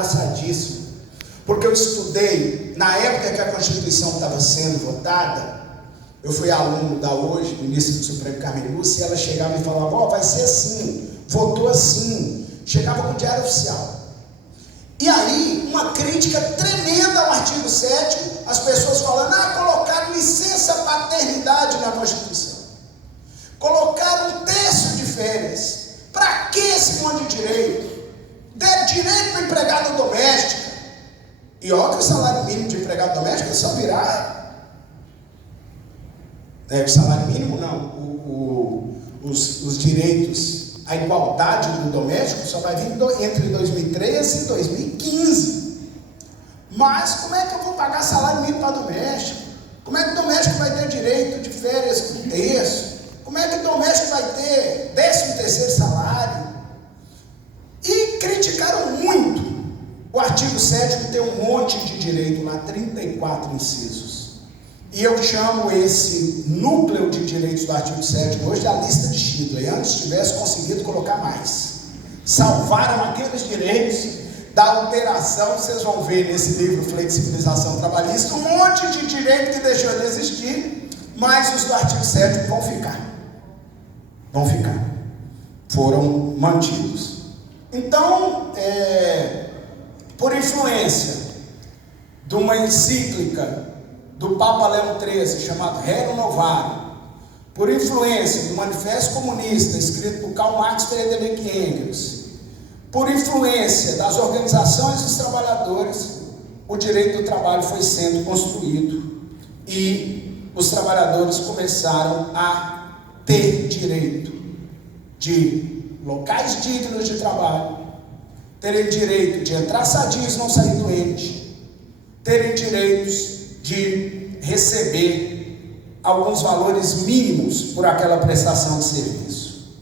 engraçadíssimo, porque eu estudei, na época que a Constituição estava sendo votada, eu fui aluno da hoje, ministra do Supremo Carmen Lúcia, e ela chegava e falava, ó, vai ser assim, votou assim, chegava com o diário oficial. E aí, uma crítica tremenda ao artigo 7º, as pessoas falando, colocaram licença paternidade na Constituição, colocaram um terço de férias, para que esse monte de direito? Der direito para empregado doméstico, e olha que o salário mínimo de empregado doméstico é só virar, o salário mínimo não, os direitos, a igualdade do doméstico só vai vir entre 2013 e 2015. Mas como é que eu vou pagar salário mínimo para doméstico? Como é que o doméstico vai ter direito de férias com terço? Como é que o doméstico vai ter 13º salário? E criticaram muito o artigo 7º, tem um monte de direito lá, 34 incisos. E eu chamo esse núcleo de direitos do artigo 7º hoje da lista de Schindler. Antes tivesse conseguido colocar mais. Salvaram aqueles direitos da alteração, vocês vão ver nesse livro Flexibilização Trabalhista, um monte de direito que deixou de existir, mas os do artigo 7º vão ficar. Foram mantidos. Então, por influência de uma encíclica do Papa Leão XIII, chamado Rerum Novarum, por influência do Manifesto Comunista, escrito por Karl Marx, Friedrich Engels, por influência das organizações dos trabalhadores, o direito do trabalho foi sendo construído e os trabalhadores começaram a ter direito de locais dignos de trabalho, terem direito de entrar sadios e não sair doente, terem direitos de receber alguns valores mínimos por aquela prestação de serviço.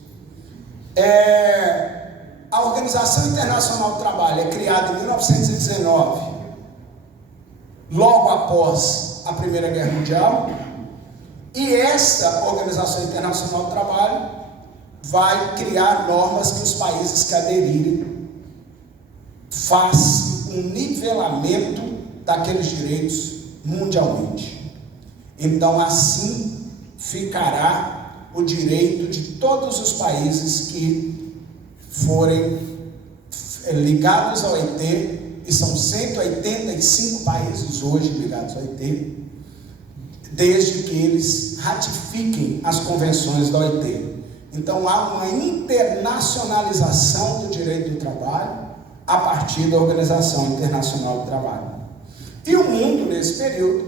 A Organização Internacional do Trabalho é criada em 1919, logo após a Primeira Guerra Mundial, e esta Organização Internacional do Trabalho vai criar normas que os países que aderirem façam um nivelamento daqueles direitos mundialmente. Então assim ficará o direito de todos os países que forem ligados ao OIT, e são 185 países hoje ligados ao OIT, desde que eles ratifiquem as convenções da OIT. Então há uma internacionalização do direito do trabalho a partir da Organização Internacional do Trabalho. E o mundo, nesse período,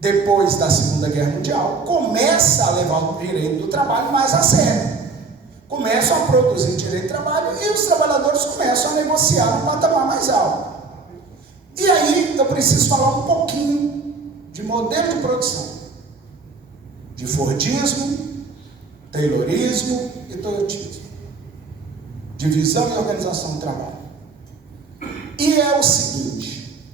depois da Segunda Guerra Mundial, começa a levar o direito do trabalho mais a sério. Começam a produzir direito do trabalho e os trabalhadores começam a negociar no patamar mais alto. E aí eu preciso falar um pouquinho de modelo de produção, de Fordismo, Taylorismo e Toyotismo, divisão e organização do trabalho. E é o seguinte: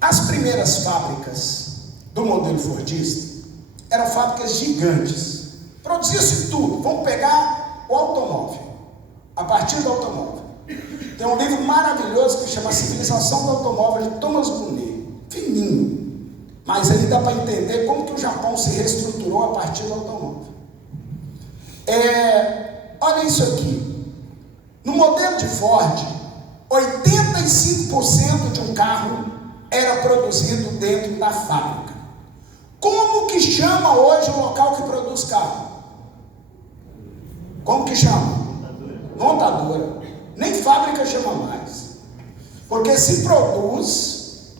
as primeiras fábricas do modelo fordista eram fábricas gigantes, produzia-se tudo. Vamos pegar o automóvel, a partir do automóvel. Tem um livro maravilhoso que chama Civilização do Automóvel, de Thomas Brunet, fininho, mas aí dá para entender como que o Japão se reestruturou a partir do automóvel. Olha isso aqui. No modelo de Ford, 85% de um carro era produzido dentro da fábrica. Como que chama hoje o local que produz carro? Como que chama? Montadora. Nem fábrica chama mais. Porque se produz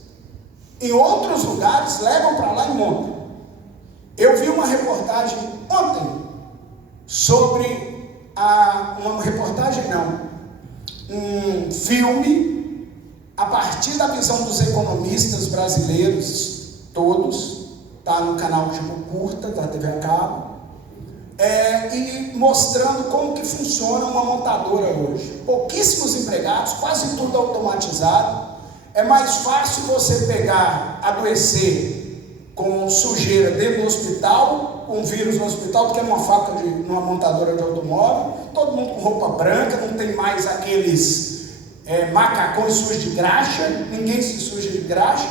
em outros lugares, levam para lá e montam. Eu vi uma reportagem ontem sobre um filme a partir da visão dos economistas brasileiros, todos, está no canal que chama Curta, da TV a cabo, e mostrando como que funciona uma montadora hoje. Pouquíssimos empregados, quase tudo automatizado. É mais fácil você adoecer com sujeira dentro do hospital, com vírus no hospital, do que numa montadora de automóvel. Todo mundo com roupa branca, não tem mais aqueles macacões sujos de graxa, ninguém se suja de graxa.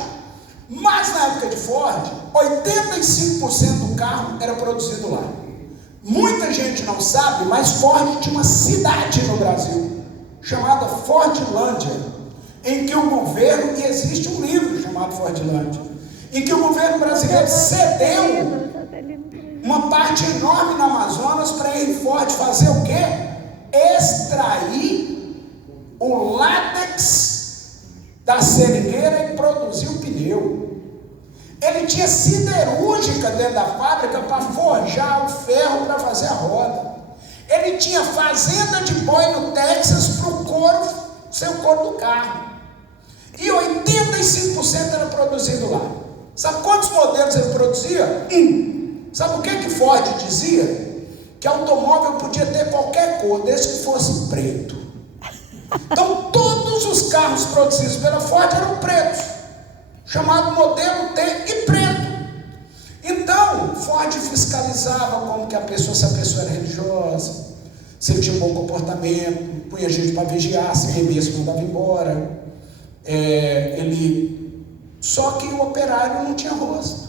Mas na época de Ford, 85% do carro era produzido lá. Muita gente não sabe, mas Ford tinha uma cidade no Brasil, chamada Fordlândia, em que o governo, e existe um livro chamado Fordlândia, em que o governo brasileiro cedeu uma parte enorme na Amazonas para ele, Ford, fazer o quê? Extrair o látex da seringueira e produzir o pneu. Ele tinha siderúrgica dentro da fábrica para forjar o ferro para fazer a roda. Ele tinha fazenda de boi no Texas para o couro, ser o couro do carro. E 85% era produzido lá. Sabe quantos modelos ele produzia? Sabe o que Ford dizia? Que automóvel podia ter qualquer cor, desde que fosse preto. Então todos os carros produzidos pela Ford eram pretos, chamado modelo T e preto. Então Ford fiscalizava como que se a pessoa era religiosa, se ele tinha um bom comportamento, punha gente para vigiar, se bebesse mandava embora. Só que o operário não tinha rosto,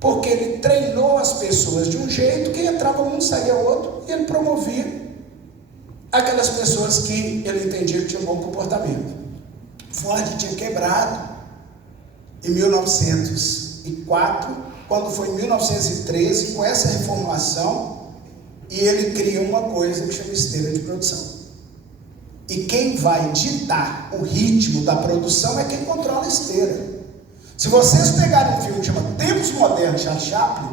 porque ele treinou as pessoas de um jeito que entrava um, saía outro, e ele promovia aquelas pessoas que ele entendia que tinham bom comportamento. Ford tinha quebrado em 1904, quando foi em 1913, com essa reformulação, e ele cria uma coisa que chama esteira de produção. E quem vai ditar o ritmo da produção é quem controla a esteira. Se vocês pegarem um filme que chama Tempos Modernos, de Charles Chaplin,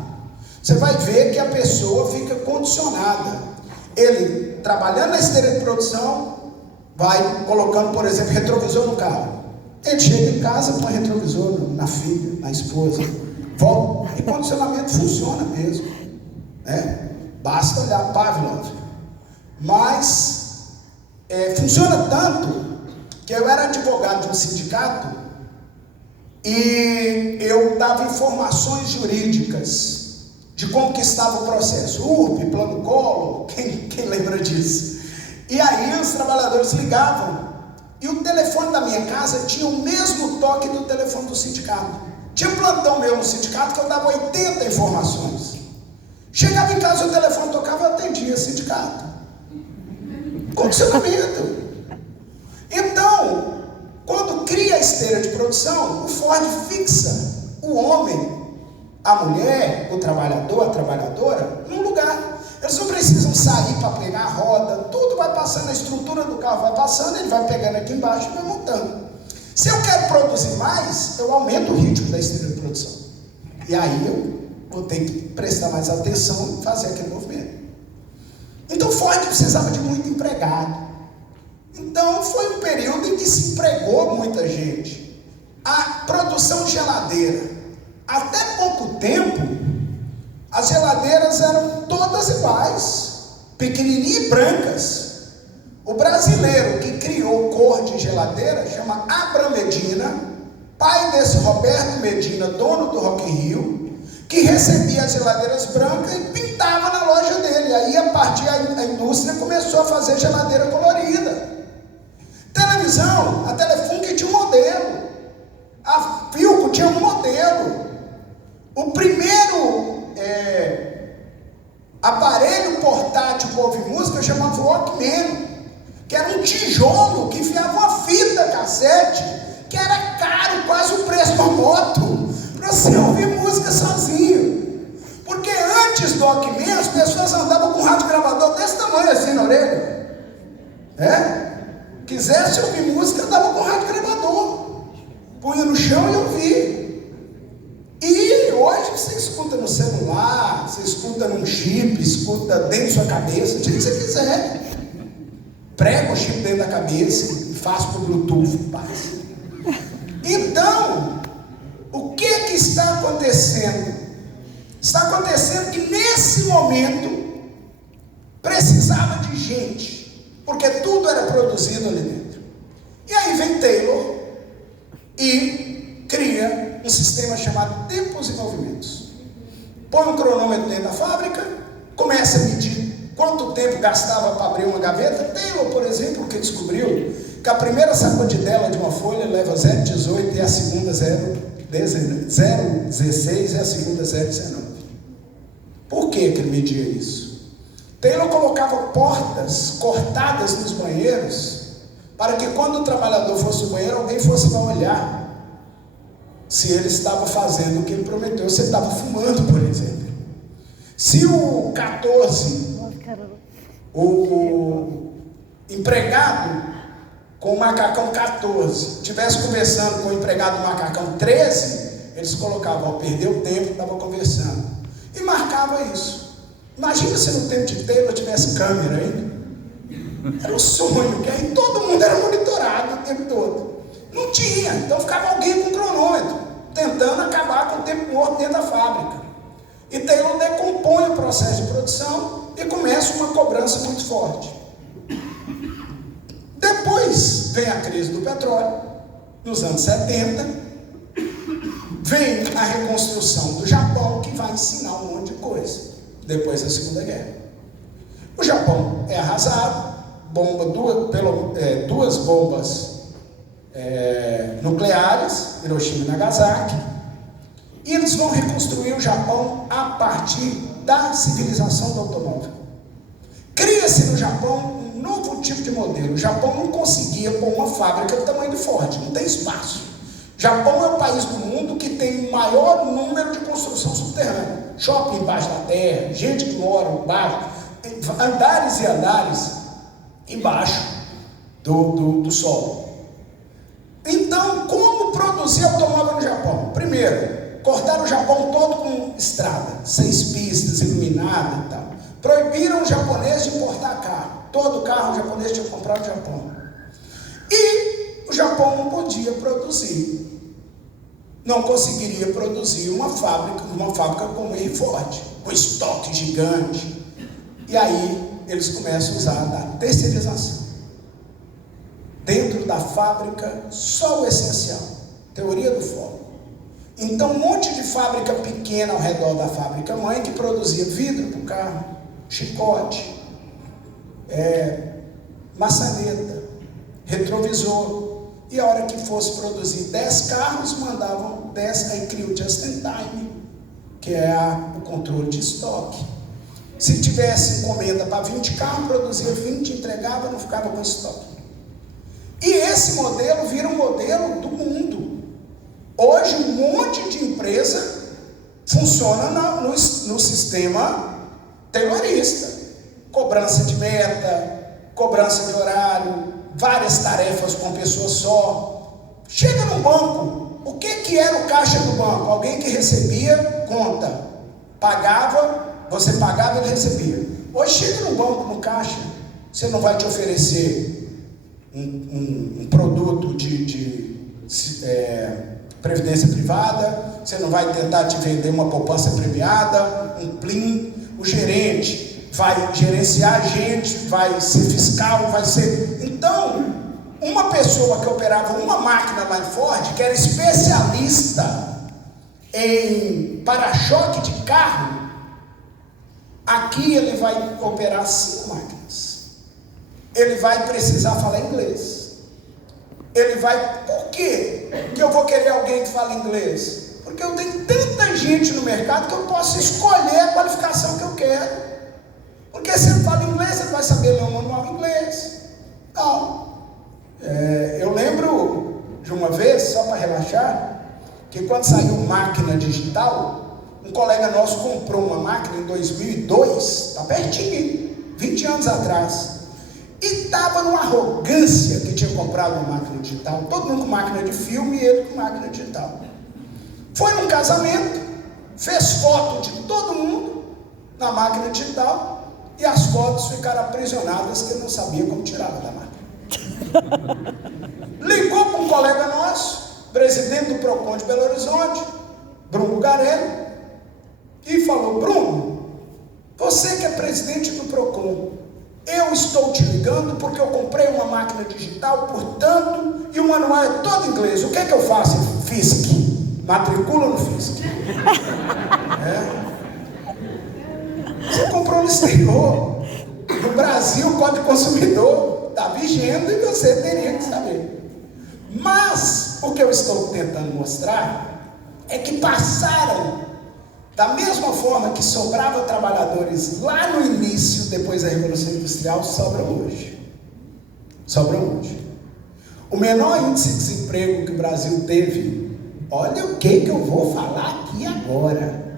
você vai ver que a pessoa fica condicionada. Ele, trabalhando na esteira de produção, vai colocando, por exemplo, retrovisor no carro. Ele chega em casa, põe retrovisor na filha, na esposa, volta, e condicionamento funciona mesmo, né? Basta olhar Pavlov. Mas funciona tanto que eu era advogado de um sindicato e eu dava informações jurídicas de como que estava o processo, URP, Plano Collor, quem lembra disso? E aí os trabalhadores ligavam, e o telefone da minha casa tinha o mesmo toque do telefone do sindicato. Tinha um plantão meu no sindicato que eu dava 80 informações. Chegava em casa, o telefone tocava, eu atendia sindicato. Condicionamento. Então, quando cria a esteira de produção, o Ford fixa o homem, a mulher, o trabalhador, a trabalhadora, num lugar. Eles não precisam sair para pegar a roda, tudo vai passando, a estrutura do carro vai passando, ele vai pegando aqui embaixo e vai montando. Se eu quero produzir mais, eu aumento o ritmo da esteira de produção. E aí eu vou ter que prestar mais atenção e fazer aquele movimento. Então Ford precisava de muito empregado. Então foi um período em que se empregou muita gente. A produção de geladeira, até pouco tempo, as geladeiras eram todas iguais, pequenininhas e brancas. O brasileiro que criou cor de geladeira chama Abraham Medina, pai desse Roberto Medina, dono do Rock in Rio, que recebia as geladeiras brancas e pintava na loja dele. Aí a partir da indústria começou a fazer geladeira colorida. Televisão, a Telefunken tinha um modelo, a Philco tinha um modelo. O primeiro aparelho portátil para ouvir música chamava Walkman, que era um tijolo que enfiava uma fita cassete, que era caro, quase o preço de uma moto, para você ouvir música sozinho. Porque antes do Walkman, as pessoas andavam com um rádio gravador desse tamanho assim na orelha. Quisesse ouvir música, andava com o rádio gravador, punha no chão e ouvia. E hoje você escuta no celular, você escuta num chip, escuta dentro da sua cabeça, do jeito que você quiser. Prega o chip dentro da cabeça e faz por Bluetooth, paz. Então, o que está acontecendo? Está acontecendo que nesse momento precisava de gente, porque tudo era produzido ali dentro. E aí vem Taylor e cria um sistema chamado tempos e movimentos. Põe um cronômetro dentro da fábrica, começa a medir quanto tempo gastava para abrir uma gaveta. Taylor, por exemplo, que descobriu que que a primeira sacudidela de uma folha leva 0,18 e a segunda 0,16 e a segunda 0,19. Por que ele media isso? Taylor colocava portas cortadas nos banheiros para que quando o trabalhador fosse ao banheiro, alguém fosse lá olhar se ele estava fazendo o que ele prometeu, se ele estava fumando, por exemplo. Se o 14, o empregado com o macacão 14 estivesse conversando com o empregado do macacão 13, eles colocavam, perdeu tempo, estava conversando, e marcava isso. Imagina se no tempo de Taylor tivesse câmera ainda. Era um sonho, que aí todo mundo era monitorado o tempo todo. Não tinha, então ficava alguém com cronômetro, tentando acabar com o tempo morto dentro da fábrica. E Taylor decompõe o processo de produção e começa uma cobrança muito forte. Depois vem a crise do petróleo, nos anos 70, vem a reconstrução do Japão, que vai ensinar um monte de coisa, depois da Segunda Guerra. O Japão é arrasado, duas bombas nucleares, Hiroshima e Nagasaki, e eles vão reconstruir o Japão a partir da civilização do automóvel. Cria-se no Japão um novo tipo de modelo. O Japão não conseguia pôr uma fábrica do tamanho do Ford, não tem espaço. O Japão é o país do mundo que tem o maior número de construção subterrânea. Shopping embaixo da terra, gente que mora embaixo, andares e andares embaixo do solo. Então, como produzir automóvel no Japão? Primeiro, cortaram o Japão todo com estrada, 6 pistas, iluminada e tal. Proibiram os japoneses de importar carro. Todo carro japonês tinha que comprar no Japão. E o Japão não podia produzir. Não conseguiria produzir uma fábrica como a Ford, com estoque gigante. E aí eles começam a usar a terceirização. Dentro da fábrica, só o essencial. Teoria do foco. Então, um monte de fábrica pequena ao redor da fábrica mãe que produzia vidro para o carro, chicote, maçaneta, retrovisor. E a hora que fosse produzir 10 carros, mandavam 10, aí cria o just in time, que é o controle de estoque. Se tivesse encomenda para 20 carros, produzia 20, entregava, não ficava com estoque. E esse modelo vira um modelo do mundo. Hoje, um monte de empresa funciona no sistema taylorista. Cobrança de meta, cobrança de horário, várias tarefas com pessoa só. Chega no banco, o que era o caixa do banco? Alguém que recebia conta, pagava, você pagava e ele recebia. Hoje chega no banco, no caixa, você não vai te oferecer um produto de previdência privada, você não vai tentar te vender uma poupança premiada, um plim. O gerente vai gerenciar a gente, vai ser fiscal, vai ser... Então, uma pessoa que operava uma máquina lá em Ford, que era especialista em para-choque de carro, aqui ele vai operar 5 máquinas. Ele vai precisar falar inglês. Ele vai... Por quê que eu vou querer alguém que fale inglês? Porque eu tenho tanta gente no mercado que eu posso escolher a qualificação que eu quero. Porque se ele fala inglês, ele vai saber ler um manual em inglês. Não. Eu lembro de uma vez, só para relaxar, que quando saiu máquina digital, um colega nosso comprou uma máquina em 2002, está pertinho, 20 anos atrás. E estava numa arrogância que tinha comprado uma máquina digital, todo mundo com máquina de filme e ele com máquina digital. Foi num casamento, fez foto de todo mundo na máquina digital e as fotos ficaram aprisionadas que ele não sabia como tirava da máquina. Ligou para um colega nosso, presidente do Procon de Belo Horizonte, Bruno Garelli, e falou: Bruno, você que é presidente do Procon, eu estou te ligando porque eu comprei uma máquina digital, portanto, e o manual é todo em inglês. O que é que eu faço? FISC. Matricula no FISC. Você comprou no exterior. No Brasil, o Código Consumidor está vigendo e você teria que saber. Mas o que eu estou tentando mostrar é que passaram, da mesma forma que sobravam trabalhadores lá no início, depois da Revolução Industrial, sobram hoje. Sobram hoje. O menor índice de desemprego que o Brasil teve, olha o que eu vou falar aqui agora.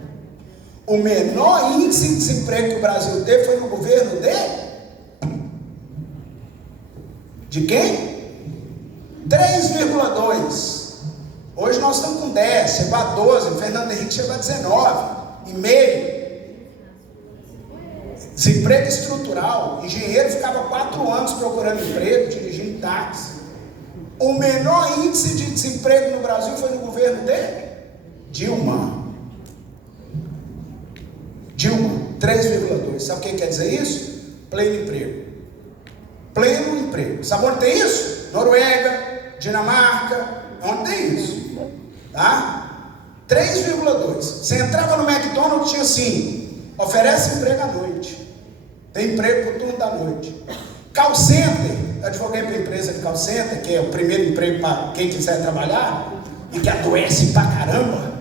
O menor índice de desemprego que o Brasil teve foi no governo de quem? 3,2. Hoje nós estamos com 10, chegou a 12, Fernando Henrique chegou a 19,5. Desemprego estrutural, engenheiro ficava 4 anos procurando emprego, dirigindo táxi. O menor índice de desemprego no Brasil foi no governo de Dilma. 3,2. Sabe o que quer dizer isso? Pleno emprego. Pleno emprego. Sabe onde tem isso? Noruega, Dinamarca, onde tem isso? Tá? 3,2. Você entrava no McDonald's, tinha assim: oferece emprego à noite. Tem emprego por turno da noite. Call center, eu advoguei para a empresa de call center, que é o primeiro emprego para quem quiser trabalhar, e que adoece pra caramba,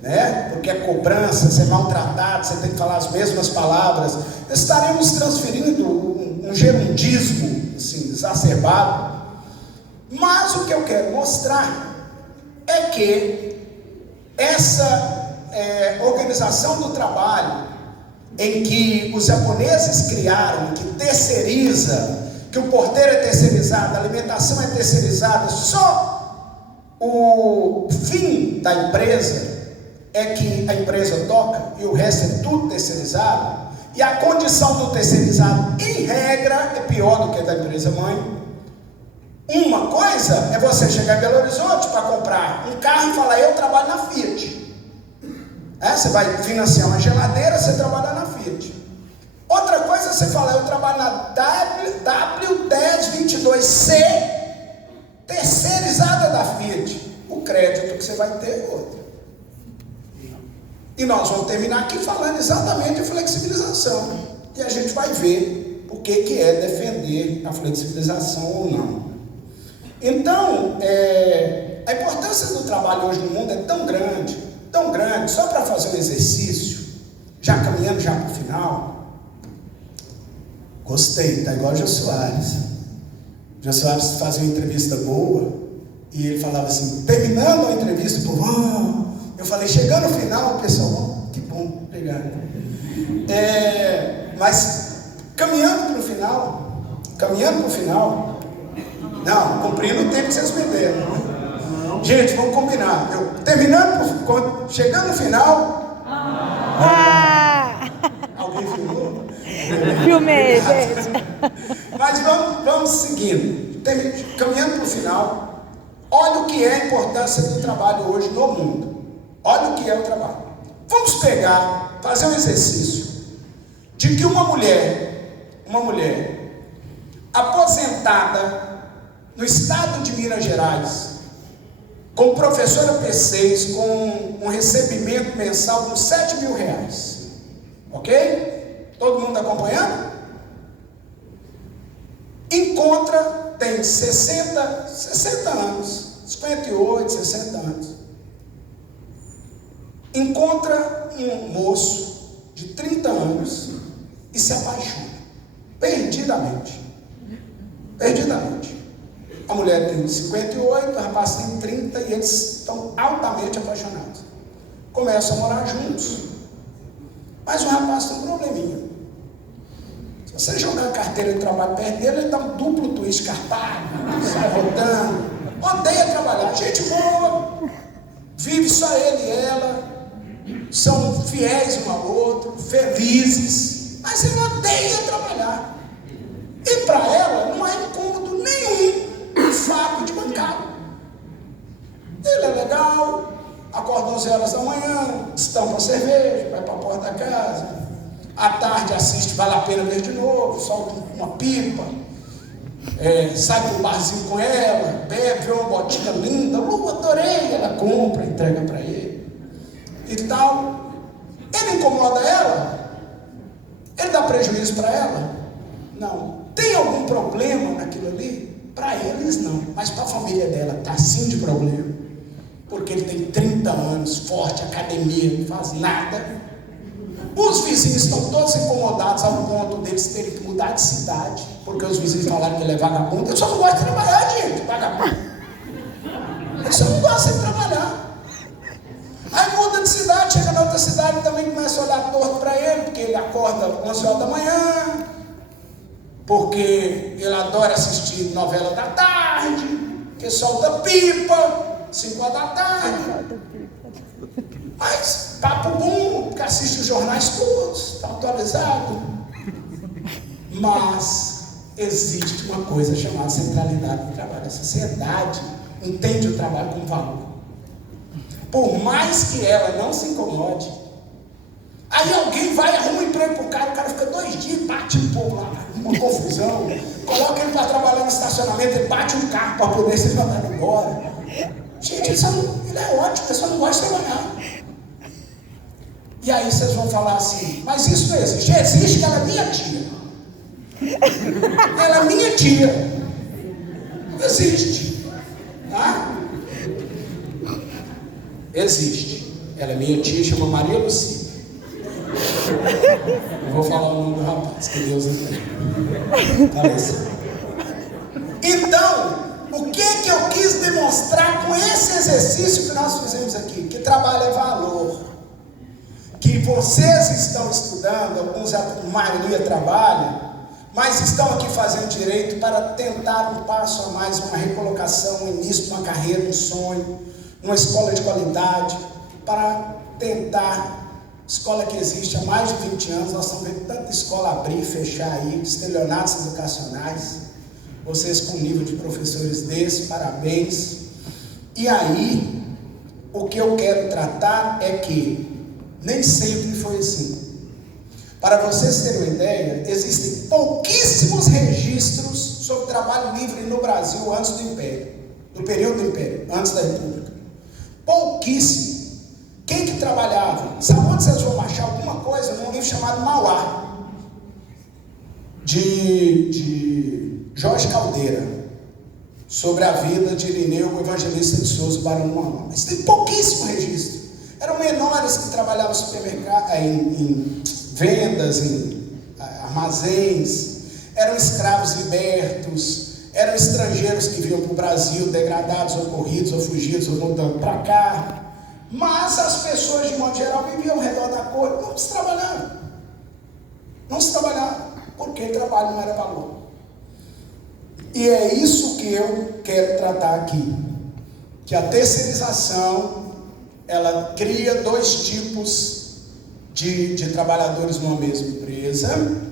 né? Porque é cobrança, você é maltratado, você tem que falar as mesmas palavras. Estaremos transferindo um gerundismo assim, exacerbado. Mas o que eu quero mostrar é que essa organização do trabalho, em que os japoneses criaram, que terceiriza, que o porteiro é terceirizado, a alimentação é terceirizada, só o fim da empresa é que a empresa toca e o resto é tudo terceirizado, e a condição do terceirizado, em regra, é pior do que a da empresa mãe. Uma coisa é você chegar em Belo Horizonte para comprar um carro e falar: eu trabalho na Fiat. Você vai financiar uma geladeira, você trabalha na Fiat. Outra coisa é você falar: eu trabalho na W1022C, terceirizada da Fiat. O crédito que você vai ter é outro. E nós vamos terminar aqui falando exatamente de flexibilização. E a gente vai ver o que é defender a flexibilização ou não. Então, a importância do trabalho hoje no mundo é tão grande, só para fazer um exercício, já caminhando já para o final. Gostei, tá igual o Jô Soares. O Jô Soares fazia uma entrevista boa, e ele falava assim, terminando a entrevista, eu falei, chegando no final, o pessoal, que bom, obrigado. Mas caminhando para o final, não, cumprindo o tempo que vocês me deram. Gente, vamos combinar. Chegando no final. Alguém filmou? Filmei, gente. Mas vamos seguindo. Caminhando para o final. Olha o que é a importância do trabalho hoje no mundo. Olha o que é o trabalho. Vamos fazer um exercício de que uma mulher aposentada no estado de Minas Gerais, com professora P6, com um recebimento mensal de uns R$7.000, ok? Todo mundo acompanhando? Tem 60 anos, 58, 60 anos, encontra um moço de 30 anos e se apaixona, perdidamente. A mulher tem 58, o rapaz tem 30 e eles estão altamente apaixonados. Começam a morar juntos, mas o rapaz tem um probleminha. Se você jogar a carteira de trabalho perto dele, ele dá um duplo twist carpado, sai rodando, odeia trabalhar. Gente boa, vive só ele e ela, são fiéis um ao outro, felizes, mas ele odeia trabalhar. E para ela não há incômodo nenhum o fato de bancar. Ele é legal, acorda 11 horas da manhã, estampa a cerveja, vai para a porta da casa, à tarde assiste Vale a Pena Ver de Novo, solta uma pipa, sai para um barzinho com ela, bebe, vê uma botinha linda, adorei, ela compra, entrega para ele e tal. Ele incomoda ela? Ele dá prejuízo para ela? Não. Tem algum problema aquilo ali? Para eles não, mas para a família dela está assim de problema, porque ele tem 30 anos, forte, academia, não faz nada. Os vizinhos estão todos incomodados ao ponto deles terem que mudar de cidade, porque os vizinhos falaram que ele é vagabundo. Ele só não gosta de trabalhar, gente, vagabundo. Ele só não gosta de trabalhar. Aí muda de cidade, chega na outra cidade e também começa a olhar torto para ele, porque ele acorda 11 horas da manhã, porque ele adora assistir novela da tarde, que solta pipa, 5 horas da tarde. Mas papo bom, porque assiste os jornais todos, está atualizado. Mas existe uma coisa chamada centralidade do trabalho. A sociedade entende o trabalho como valor. Por mais que ela não se incomode, aí alguém vai, arruma um emprego para o cara fica 2 dias, bate um pouco lá, uma confusão, coloca ele para trabalhar no estacionamento, ele bate um carro para poder ser mandado embora. Gente, ele é ótimo, ele só não gosta de trabalhar. E aí vocês vão falar assim, mas isso não existe. Existe, que ela é minha tia. Ela é minha tia. Existe. Tá? Existe. Ela é minha tia, chama Maria Lucia. Eu vou falar o nome do rapaz, que Deus entende. Então, o que eu quis demonstrar com esse exercício que nós fizemos aqui? Que trabalho é valor. Que vocês estão estudando, alguns, a maioria trabalham, mas estão aqui fazendo direito para tentar um passo a mais, uma recolocação, um início de uma carreira, um sonho, uma escola de qualidade, para tentar, escola que existe há mais de 20 anos, nós estamos vendo tanta escola abrir e fechar aí, estelionatos educacionais, vocês com nível de professores desse, parabéns. E aí, o que eu quero tratar é que nem sempre foi assim. Para vocês terem uma ideia, existem pouquíssimos registros sobre trabalho livre no Brasil antes do Império, no período do Império, antes da República. Pouquíssimo. Quem que trabalhava? Sabe onde vocês vão achar alguma coisa? Num livro chamado Mauá, de Jorge Caldeira, sobre a vida de Irineu, o evangelista de Souza, Barão do Mauá. Mas tem pouquíssimo registro. Eram menores que trabalhavam em supermercado, em vendas, em armazéns, eram escravos libertos, eram estrangeiros que vinham para o Brasil, degradados, ou corridos, ou fugidos, ou mudando para cá. Mas as pessoas, de modo geral, viviam ao redor da cor, não se trabalhavam. Não se trabalhavam, porque o trabalho não era valor. E é isso que eu quero tratar aqui, que a terceirização, ela cria 2 tipos de trabalhadores numa mesma empresa,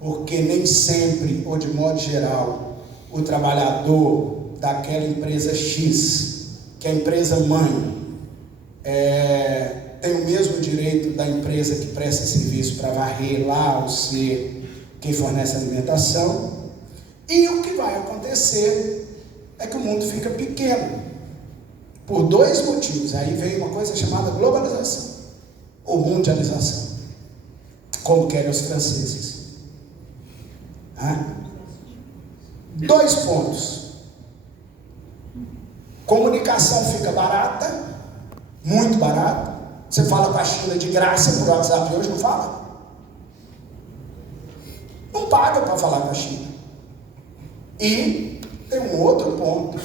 porque nem sempre, ou de modo geral, o trabalhador daquela empresa X, que é a empresa mãe, tem o mesmo direito da empresa que presta serviço para varrer lá, ou ser quem fornece alimentação. E o que vai acontecer é que o mundo fica pequeno. Por 2 motivos. Aí vem uma coisa chamada globalização, ou mundialização, como querem os franceses. 2 pontos. Comunicação fica barata, muito barata. Você fala com a China de graça por WhatsApp hoje, não fala? Não paga para falar com a China. E tem um outro ponto.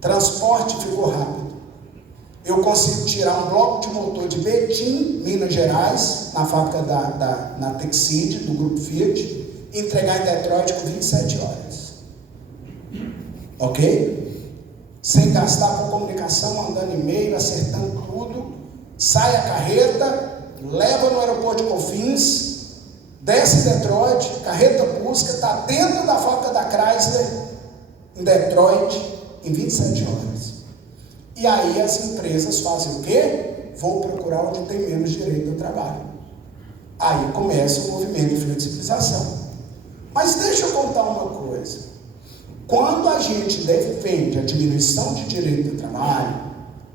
Transporte ficou rápido. Eu consigo tirar um bloco de motor de Betim, Minas Gerais, na fábrica na Texid, do grupo Fiat, e entregar em Detroit com 27 horas. Ok? Sem gastar com comunicação, mandando e-mail, acertando tudo. Sai a carreta, leva no aeroporto de Confins, desce em Detroit, carreta busca, está dentro da fábrica da Chrysler, em Detroit, em 27 horas. E aí as empresas fazem o quê? Vou procurar onde tem menos direito ao trabalho. Aí começa o movimento de flexibilização. Mas deixa eu contar uma coisa. Quando a gente defende a diminuição de direito ao trabalho,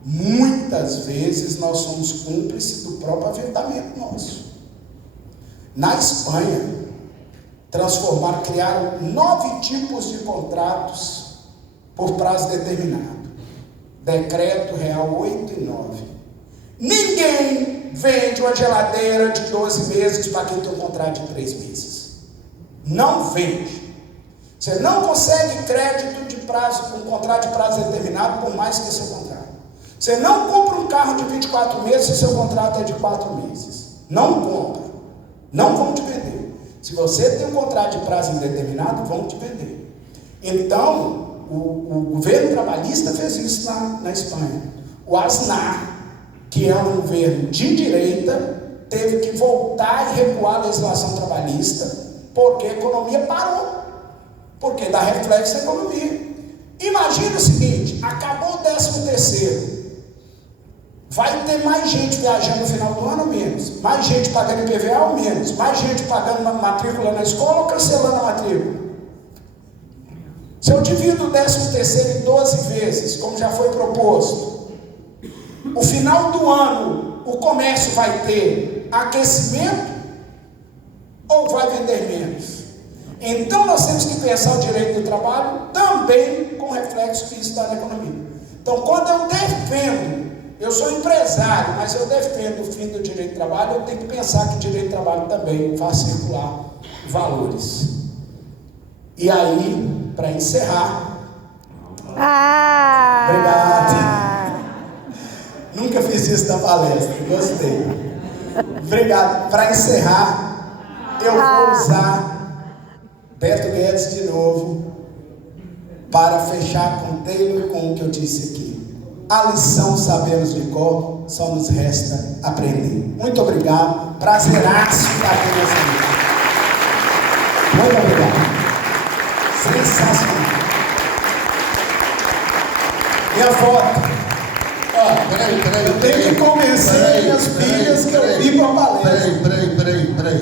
muitas vezes nós somos cúmplices do próprio aventamento nosso. Na Espanha, criaram 9 tipos de contratos por prazo determinado. Decreto Real 8 e 9. Ninguém vende uma geladeira de 12 meses para quem tem um contrato de 3 meses. Não vende. Você não consegue crédito de prazo, um contrato de prazo determinado, por mais que seu contrato. Você não compra um carro de 24 meses se seu contrato é de 4 meses. Não compra. Não vão te vender. Se você tem um contrato de prazo indeterminado, vão te vender. Então, o governo trabalhista fez isso na Espanha. O Aznar, que é um governo de direita, teve que voltar e recuar a legislação trabalhista, porque a economia parou. Porque dá reflexo na economia. Imagina o seguinte: acabou o 13º. Vai ter mais gente viajando no final do ano ou menos? Mais gente pagando IPVA ou menos? Mais gente pagando uma matrícula na escola ou cancelando a matrícula? Se eu divido o 13º em 12 vezes, como já foi proposto, o final do ano o comércio vai ter aquecimento ou vai vender menos? Então nós temos que pensar o direito do trabalho também com reflexo que isso está na economia. Então, quando eu defendo, eu sou empresário, mas eu defendo o fim do direito do trabalho, eu tenho que pensar que o direito do trabalho também faz circular valores. E aí, para encerrar... Obrigado. Nunca fiz isso na palestra, gostei. Obrigado. Para encerrar, eu vou usar Beto Guedes de novo, para fechar com Taylor e com o que eu disse aqui. A lição sabemos de cor, só nos resta aprender. Muito obrigado, prazeraço estar aqui nessa noite. Muito obrigado. Sensacional. Minha foto. Peraí. Eu tenho que convencer minhas filhas que eu vim para a palestra. Peraí.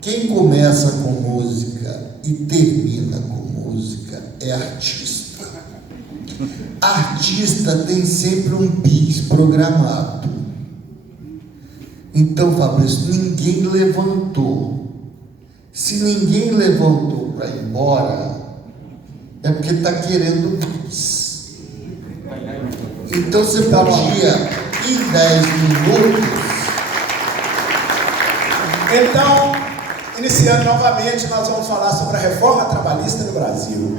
Quem começa com música e termina com música é artista. Artista tem sempre um bis programado. Então, Fabrício, ninguém levantou. Se ninguém levantou para ir embora, é porque está querendo bis. Então você podia, em 10 minutos. Então, iniciando novamente, nós vamos falar sobre a reforma trabalhista no Brasil.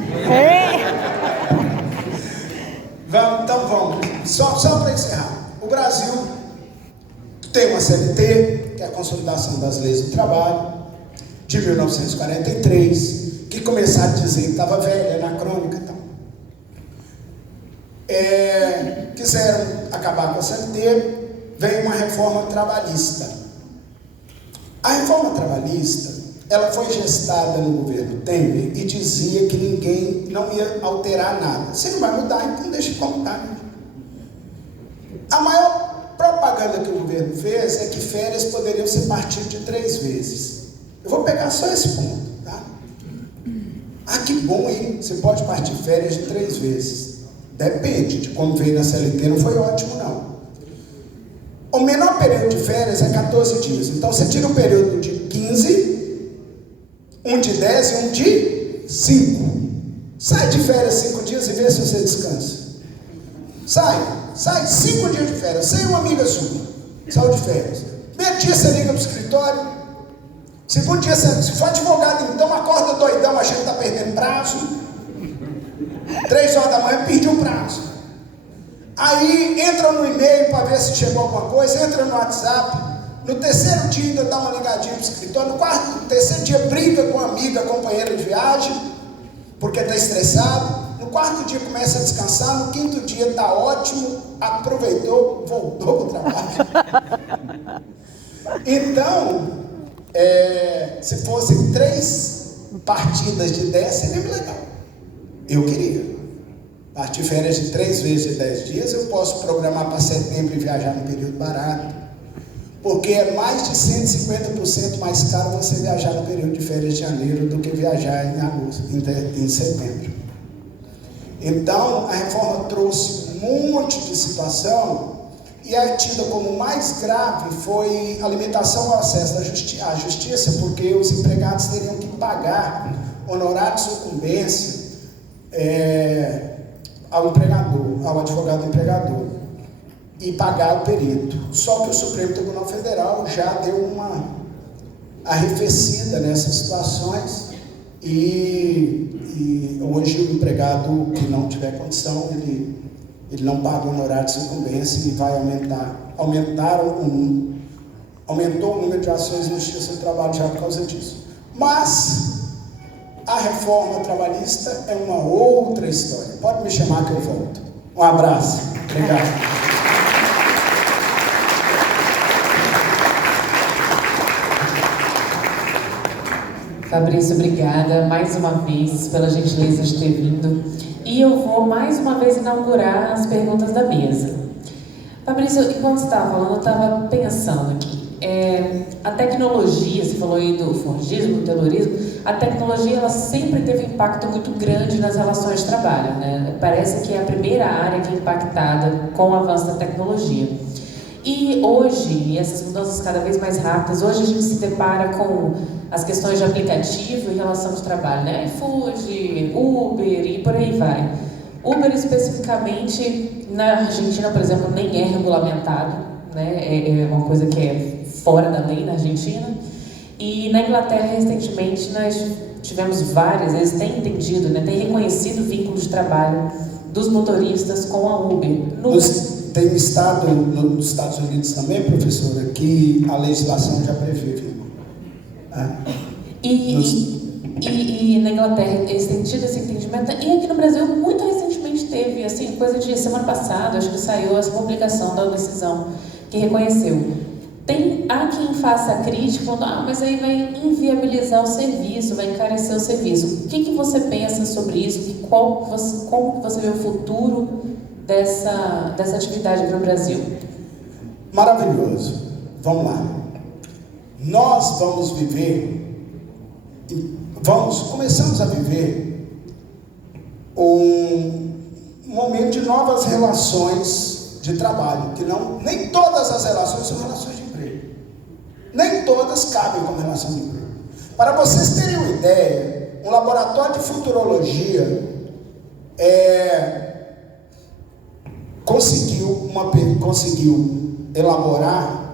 Vamos. Só para encerrar. O Brasil tem uma CLT, que é a Consolidação das Leis do Trabalho, de 1943, que começaram a dizer que estava velha, anacrônica e tal. Quiseram acabar com a CLT, veio uma reforma trabalhista. A reforma trabalhista, ela foi gestada no governo Temer e dizia que ninguém não ia alterar nada. Se não vai mudar, então deixa como está. A maior propaganda que o governo fez é que férias poderiam ser partido de 3 vezes. Eu vou pegar só esse ponto, tá? Ah, que bom, hein? Você pode partir férias de 3 vezes. Depende de como veio na CLT, não foi ótimo, não. O menor período de férias é 14 dias. Então, você tira um período de 15, um de 10 e um de 5. Sai de férias 5 dias e vê se você descansa. Sai 5 dias de férias. Sem uma amiga sua. Saiu de férias. Primeiro dia você liga para o escritório. Segundo dia, se for advogado, então acorda doidão, achando que está perdendo prazo. 3 horas da manhã, pediu o prazo. Aí entra no e-mail para ver se chegou alguma coisa, entra no WhatsApp. No terceiro dia ainda dá uma ligadinha para o escritório. No terceiro dia briga com a amiga, companheira de viagem, porque está estressado. No 4º dia começa a descansar. No 5º dia está ótimo, aproveitou, voltou para o trabalho. Então, se fossem 3 partidas de 10, seria legal. Eu queria. Partir férias de 3 vezes de 10 dias, eu posso programar para setembro e viajar no período barato. Porque é mais de 150% mais caro você viajar no período de férias de janeiro do que viajar em agosto, em setembro. Então, a reforma trouxe um monte de situação E a tida como mais grave foi a limitação ao acesso à justiça, porque os empregados teriam que pagar honorário de sucumbência ao advogado empregador, e pagar o perito. Só que o Supremo Tribunal Federal já deu uma arrefecida nessas situações, e hoje o empregado que não tiver condição, ele não paga o honorário de sucumbência, e vai aumentou o número de ações de justiça do trabalho já por causa disso. Mas a reforma trabalhista é uma outra história. Pode me chamar que eu volto. Um abraço. Obrigado. Fabrício, obrigada mais uma vez pela gentileza de ter vindo. E eu vou mais uma vez inaugurar as perguntas da mesa. Fabrício, enquanto você estava falando, eu estava pensando aqui. A tecnologia, você falou aí do forgismo, do terrorismo, a tecnologia ela sempre teve um impacto muito grande nas relações de trabalho, né? Parece que é a primeira área que é impactada com o avanço da tecnologia. E hoje, essas mudanças cada vez mais rápidas, hoje a gente se depara com as questões de aplicativo em relação ao trabalho, né? iFood, Uber e por aí vai. Uber especificamente, na Argentina, por exemplo, nem é regulamentado, né? É uma coisa que é fora da lei na Argentina. E na Inglaterra, recentemente, nós tivemos várias, eles têm entendido, né? Têm reconhecido o vínculo de trabalho dos motoristas com a Uber. Tem um estado nos Estados Unidos também, professora, que a legislação já prevê. E na Inglaterra eles têm tido esse entendimento, e aqui no Brasil muito recentemente teve, assim, coisa de semana passada, acho que saiu essa publicação da decisão que reconheceu. Há quem faça a crítica falando, mas aí vai inviabilizar o serviço, vai encarecer o serviço. O que você pensa sobre isso? Como você vê o futuro dessa atividade aqui no Brasil? Maravilhoso. Vamos lá. Nós começamos a viver um momento de novas relações de trabalho, que nem todas as relações são relações de emprego. Nem todas cabem como relação de emprego. Para vocês terem uma ideia, um laboratório de futurologia conseguiu elaborar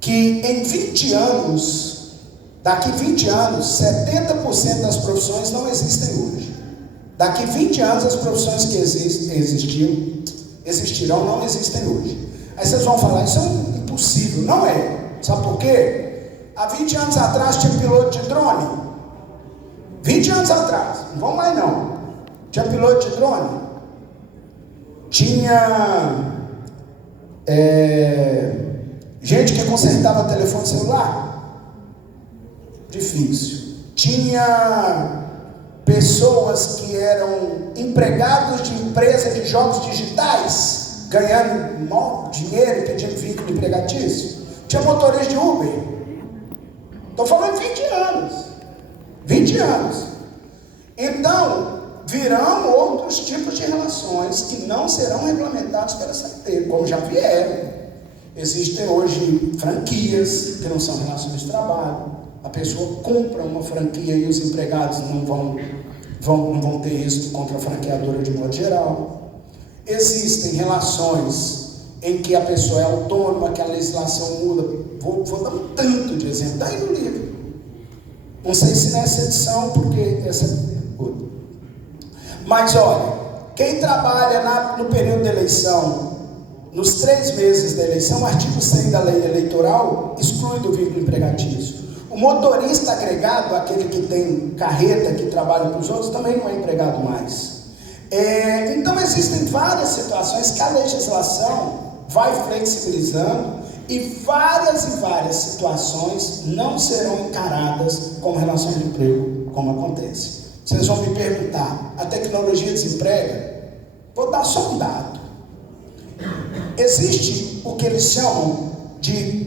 que em 20 anos, daqui 20 anos, 70% das profissões não existem hoje. Daqui 20 anos, as profissões que existirão não existem hoje. Aí vocês vão falar, isso é impossível. Não é. Sabe por quê? Há 20 anos atrás tinha piloto de drone. 20 anos atrás, não vão mais não. Tinha piloto de drone. Tinha gente que consertava telefone celular. Difícil. Tinha pessoas que eram empregados de empresa de jogos digitais, ganhando dinheiro e pedindo vínculo empregatício. Tinha motorista de Uber. Estou falando de 20 anos. 20 anos. Então, virão outros tipos de relações que não serão regulamentados pela CLT, como já vieram. Existem hoje franquias que não são relações de trabalho. A pessoa compra uma franquia e os empregados não vão ter êxito contra a franqueadora de modo geral. Existem relações em que a pessoa é autônoma, que a legislação muda. Vou dar um tanto de exemplo. Está aí no livro. Não sei se nessa edição, porque essa é outra. Mas olha, quem trabalha no período de eleição, nos 3 meses da eleição, o artigo 100 da lei eleitoral exclui do vínculo empregatício. O motorista agregado, aquele que tem carreta, que trabalha para os outros, também não é empregado mais. Então existem várias situações que a legislação vai flexibilizando e várias situações não serão encaradas como relação de emprego, como acontece. Vocês vão me perguntar, a tecnologia desemprega? Vou dar só um dado. Existe o que eles chamam de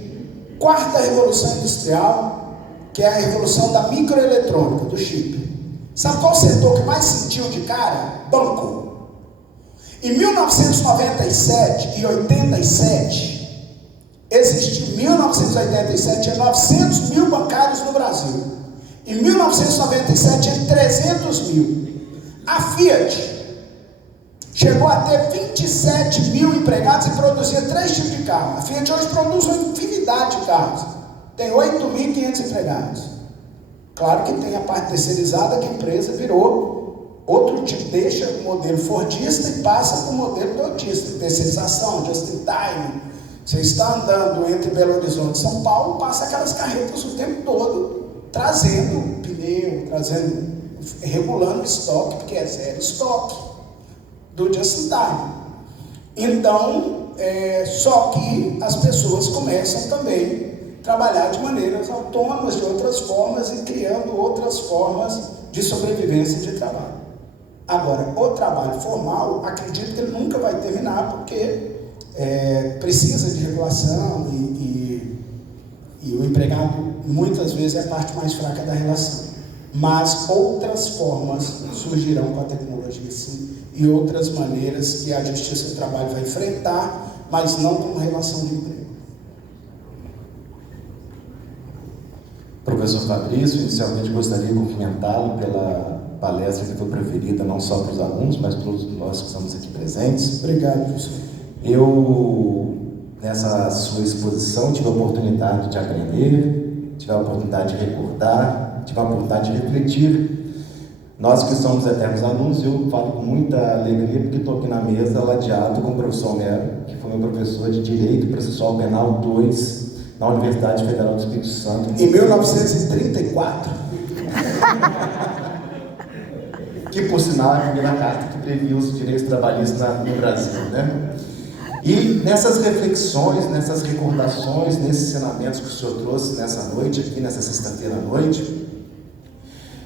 4ª revolução industrial, que é a revolução da microeletrônica, do chip. Sabe qual o setor que mais sentiu de cara? Banco. Em 1997 e 87, existiam, em 1987, tinha 900 mil bancários no Brasil. Em 1997, tinha 300 mil. A Fiat chegou a ter 27 mil empregados e produzia 3 tipos de carro. A Fiat hoje produz uma infinidade de carros. Tem 8.500 empregados. Claro que tem a parte terceirizada, que a empresa virou outro tipo, deixa o modelo fordista e passa para o modelo toyotista. Terceirização, just in time. Você está andando entre Belo Horizonte e São Paulo, passa aquelas carretas o tempo todo, trazendo pneu, regulando o estoque, porque é zero estoque do just in time. Então, só que as pessoas começam também a trabalhar de maneiras autônomas, de outras formas, e criando outras formas de sobrevivência e de trabalho. Agora, o trabalho formal, acredito que ele nunca vai terminar, porque precisa de regulação e o empregado muitas vezes é a parte mais fraca da relação. Mas outras formas surgirão com a tecnologia, sim, e outras maneiras que a Justiça do Trabalho vai enfrentar, mas não como relação de emprego. Professor Fabrício, inicialmente gostaria de cumprimentá-lo pela palestra que foi preferida não só para os alunos, mas para nós que estamos aqui presentes. Obrigado, professor. Eu, nessa sua exposição, tive a oportunidade de aprender, tive a oportunidade de recordar, tive a oportunidade de refletir. Nós que somos eternos alunos, eu falo com muita alegria porque estou aqui na mesa ladeado com o professor Homero, que foi meu professor de Direito Processual Penal 2 na Universidade Federal do Espírito Santo. Em 1934. Que, por sinal, é a primeira carta que previu os direitos trabalhistas no Brasil, né? E nessas reflexões, nessas recordações, nesses ensinamentos que o senhor trouxe nessa noite, aqui nessa sexta-feira à noite,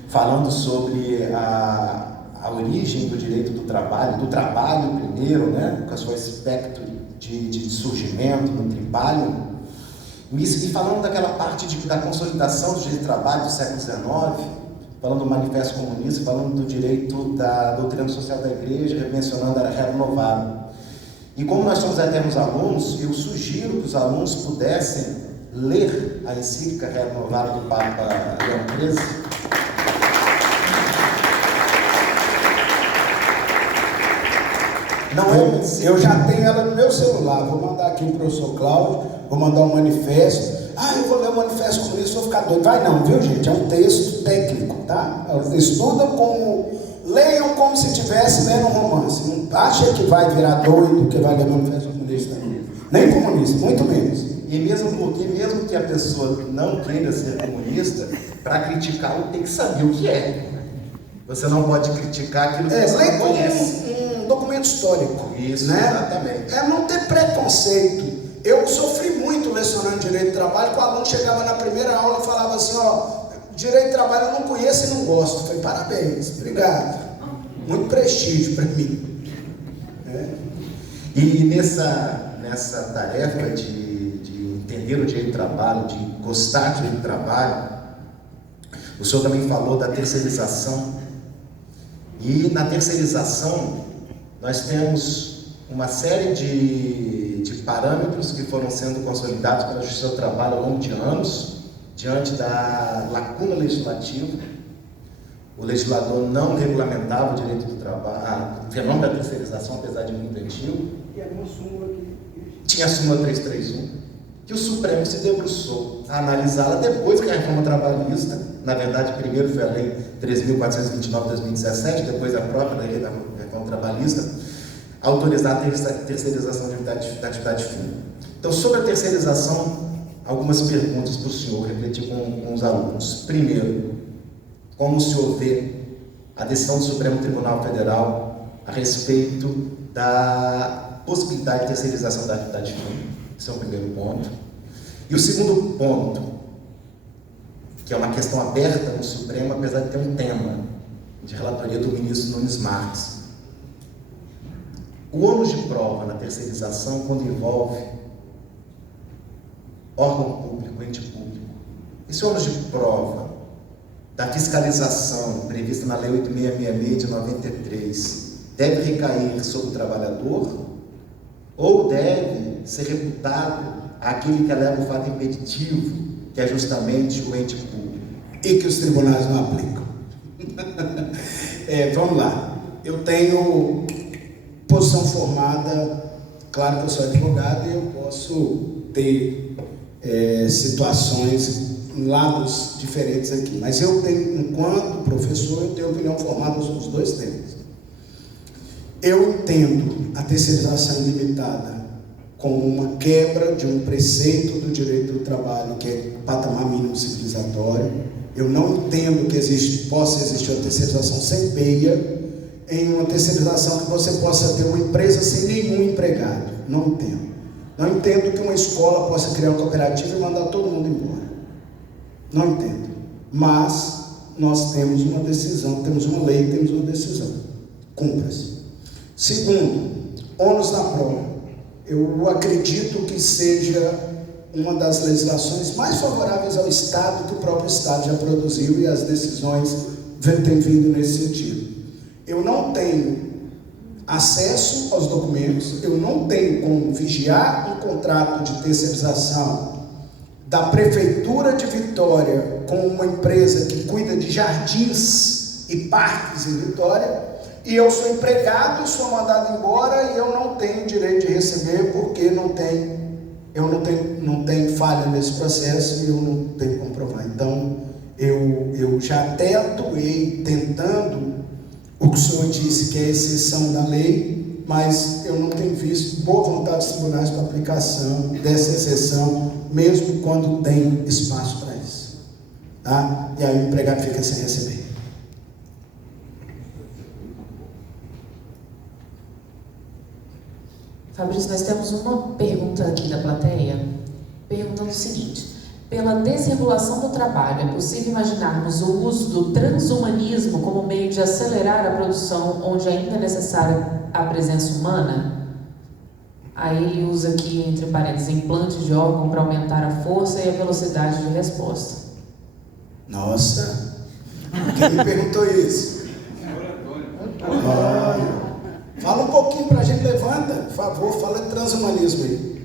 falando sobre a origem do direito do trabalho primeiro, né, com o seu aspecto de surgimento no trabalho, e falando daquela parte da consolidação do direito do trabalho do século XIX, falando do Manifesto Comunista, falando do direito da doutrina social da Igreja, mencionando a Rerum Novarum. E como nós somos eternos alunos, eu sugiro que os alunos pudessem ler a encíclica Rerum Novarum do Papa Leão XIII. Eu já tenho ela no meu celular, vou mandar aqui para o professor Cláudio, vou mandar um manifesto. Eu vou ler o manifesto comunista, vou ficar doido. Vai não, viu, gente? É um texto técnico, tá? Leiam como se estivesse lendo um romance. Não acha que vai virar doido, que vai ler o manifesto comunista. Nem comunista, muito menos. E mesmo que a pessoa não queira ser comunista, para criticá-lo tem que saber o que é. Você não pode criticar aquilo que você não conhece. Um documento histórico. Isso, né? Exatamente. É não ter preconceito. Eu sofri muito lecionando direito do trabalho, que o aluno chegava na primeira aula e falava assim, direito do trabalho eu não conheço e não gosto. Eu falei, parabéns, obrigado. Muito prestígio para mim. E nessa tarefa de entender o direito do trabalho, de gostar do direito do trabalho, o senhor também falou da terceirização. E na terceirização, nós temos uma série de parâmetros que foram sendo consolidados pela Justiça do Trabalho ao longo de anos, diante da lacuna legislativa. O legislador não regulamentava o direito do trabalho, o fenômeno da terceirização, apesar de muito antigo. Tinha a súmula 331, que o Supremo se debruçou a analisá-la depois que a reforma trabalhista, na verdade, primeiro foi a Lei 13.429 de 2017, depois a própria Lei da Reforma Trabalhista, autorizar a terceirização da atividade fim. Então, sobre a terceirização, algumas perguntas para o senhor, refletir com os alunos. Primeiro, como o senhor vê a decisão do Supremo Tribunal Federal a respeito da possibilidade de terceirização da atividade fim? Esse é o primeiro ponto. E o segundo ponto, que é uma questão aberta no Supremo, apesar de ter um tema de relatoria do ministro Nunes Marques. O ônus de prova na terceirização, quando envolve órgão público, ente público, esse ônus de prova da fiscalização prevista na Lei 8666 de 93, deve recair sobre o trabalhador ou deve ser reputado àquele que alega o fato impeditivo, que é justamente o ente público? E que os tribunais não aplicam. Vamos lá. Eu tenho posição formada, claro que eu sou advogado e eu posso ter situações em lados diferentes aqui, mas eu tenho, enquanto professor, eu tenho opinião formada sobre os dois temas. Eu entendo a terceirização ilimitada como uma quebra de um preceito do direito do trabalho, que é patamar mínimo civilizatório. Eu não entendo que possa existir uma terceirização sem peia, em uma terceirização que você possa ter uma empresa sem nenhum empregado. Não entendo. Não entendo que uma escola possa criar uma cooperativa e mandar todo mundo embora. Não entendo. Mas nós temos uma decisão, temos uma lei, temos uma decisão. Cumpra-se. Segundo, ônus na prova. Eu acredito que seja uma das legislações mais favoráveis ao Estado que o próprio Estado já produziu, e as decisões têm vindo nesse sentido. Eu não tenho acesso aos documentos, eu não tenho como vigiar um contrato de terceirização da Prefeitura de Vitória com uma empresa que cuida de jardins e parques em Vitória, e eu sou empregado, sou mandado embora e eu não tenho direito de receber porque não tem falha nesse processo e eu não tenho como provar. Então, eu já até atuei tentando o que o senhor disse que é exceção da lei, mas eu não tenho visto boa vontade dos tribunais para aplicação dessa exceção, mesmo quando tem espaço para isso. Tá? E aí o empregado fica sem receber. Fabrício, nós temos uma pergunta aqui da plateia, perguntando o seguinte: pela desregulação do trabalho, é possível imaginarmos o uso do transhumanismo como meio de acelerar a produção onde ainda é necessária a presença humana? Aí ele usa aqui, entre parênteses, implante de órgão para aumentar a força e a velocidade de resposta. Nossa, quem me perguntou isso? Fala um pouquinho para a gente, levanta, por favor, fala de transhumanismo aí.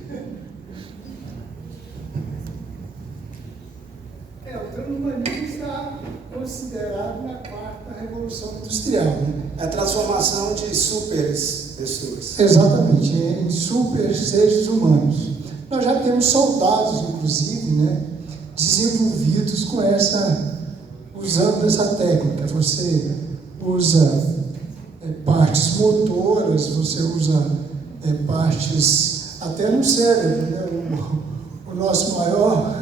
O transhumanismo está considerado na quarta revolução industrial. Né? A transformação de pessoas. Exatamente, em super seres humanos. Nós já temos soldados, inclusive, né, desenvolvidos com usando essa técnica. Você usa partes motoras, você usa partes até no cérebro, né? O nosso maior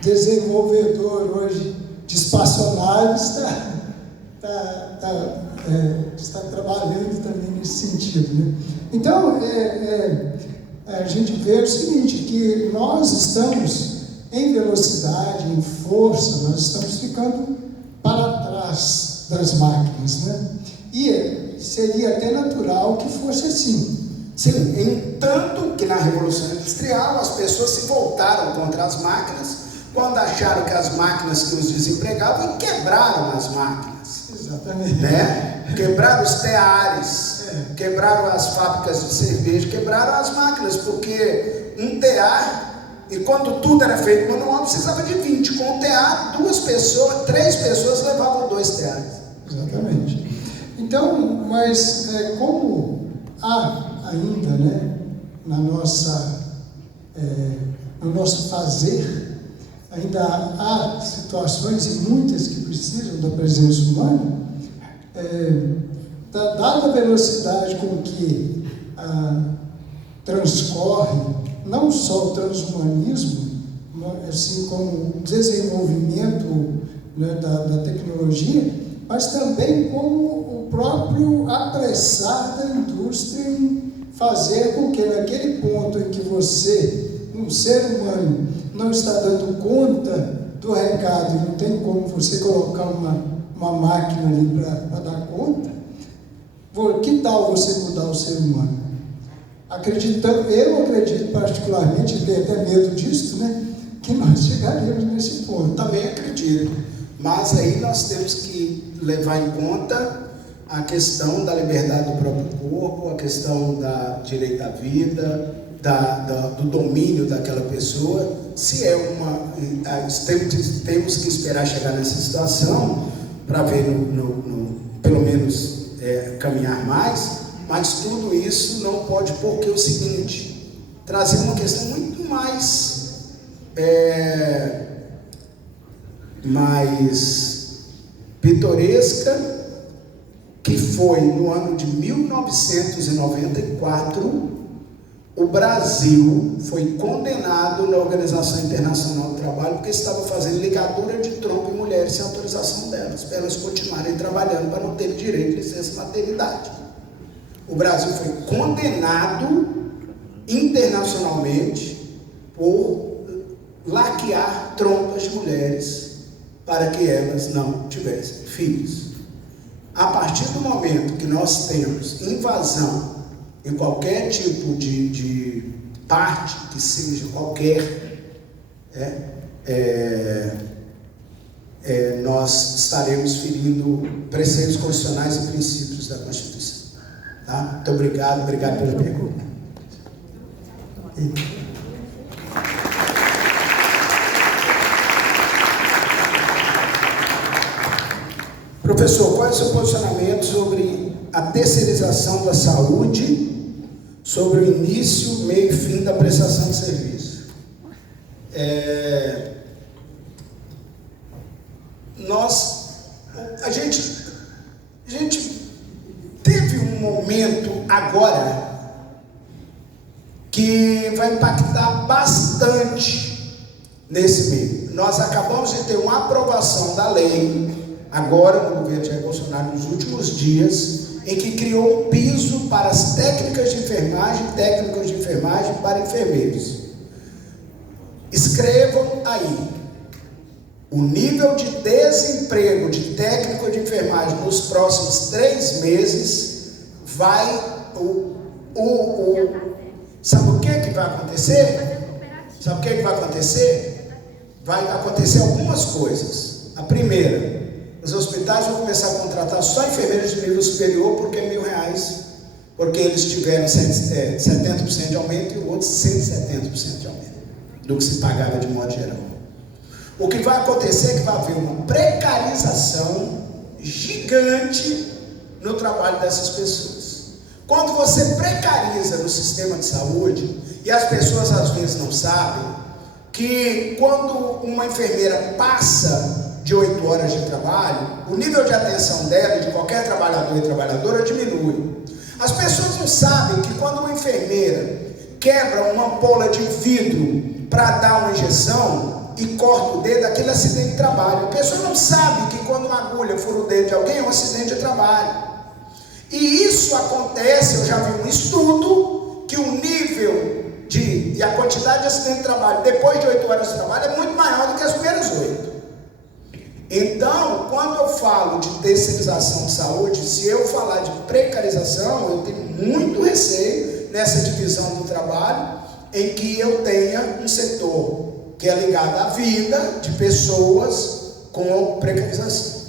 desenvolvedor hoje de espaçonaves está trabalhando também nesse sentido, né? Então, a gente vê o seguinte, que nós estamos em velocidade, em força, nós estamos ficando para trás das máquinas, né? E seria até natural que fosse assim. Sim, entanto que na Revolução Industrial as pessoas se voltaram contra as máquinas quando acharam que as máquinas que os desempregavam, e quebraram as máquinas. Exatamente. Né? Quebraram os teares, quebraram as fábricas de cerveja, quebraram as máquinas, porque um tear, e quando tudo era feito manual, precisava de 20. Com o tear, 3 pessoas levavam 2 teares. Exatamente. Então, mas como há ainda, né, no nosso fazer, ainda há situações, e muitas, que precisam da presença humana, dada a velocidade com que transcorre não só o transhumanismo, assim como o desenvolvimento, né, da tecnologia, mas também como o próprio apressar da indústria em fazer com que naquele ponto em que você, um ser humano, não está dando conta do recado e não tem como você colocar uma máquina ali para dar conta, que tal você mudar o ser humano? Eu acredito particularmente, e tenho até medo disso, né, que nós chegaremos nesse ponto. Também acredito, mas aí nós temos que levar em conta a questão da liberdade do próprio corpo, a questão da direito à vida, do domínio daquela pessoa. Se é temos que esperar chegar nessa situação para ver, pelo menos, caminhar mais, mas tudo isso não pode, porque é o seguinte, trazer uma questão muito mais pitoresca, que foi no ano de 1994, o Brasil foi condenado na Organização Internacional do Trabalho porque estava fazendo ligadura de tronco em mulheres sem autorização delas, para elas continuarem trabalhando para não ter direito de licença maternidade. O Brasil foi condenado internacionalmente por laquear trompas de mulheres para que elas não tivessem filhos. A partir do momento que nós temos invasão em qualquer tipo de parte que seja qualquer, nós estaremos ferindo preceitos constitucionais e princípios da Constituição. Tá? Muito obrigado pela pergunta. Professor, qual é o seu posicionamento sobre a terceirização da saúde, sobre o início, meio e fim da prestação de serviço? A gente teve um momento agora que vai impactar bastante nesse meio. Nós acabamos de ter uma aprovação da lei agora no governo de Jair Bolsonaro, nos últimos dias, em que criou um piso para as técnicas de enfermagem para enfermeiros. Escrevam aí: o nível de desemprego de técnico de enfermagem nos próximos 3 meses vai... Sabe o que vai acontecer? Vai acontecer algumas coisas. A primeira: os hospitais vão começar a contratar só enfermeiros de nível superior, porque é R$1.000, porque eles tiveram 70% de aumento e o outro 170% de aumento do que se pagava de modo geral. O que vai acontecer é que vai haver uma precarização gigante no trabalho dessas pessoas. Quando você precariza no sistema de saúde, e as pessoas às vezes não sabem, que quando uma enfermeira passa de 8 horas de trabalho, o nível de atenção dela e de qualquer trabalhador e trabalhadora diminui. As pessoas não sabem que quando uma enfermeira quebra uma ampola de vidro para dar uma injeção e corta o dedo, aquele é acidente de trabalho. A pessoa não sabe que quando uma agulha fura o dedo de alguém é um acidente de trabalho. E isso acontece, eu já vi um estudo, que o nível e a quantidade de acidente de trabalho depois de 8 horas de trabalho é muito maior do que as primeiras 8. Então, quando eu falo de terceirização de saúde, se eu falar de precarização, eu tenho muito receio nessa divisão do trabalho, em que eu tenha um setor que é ligado à vida de pessoas com precarização.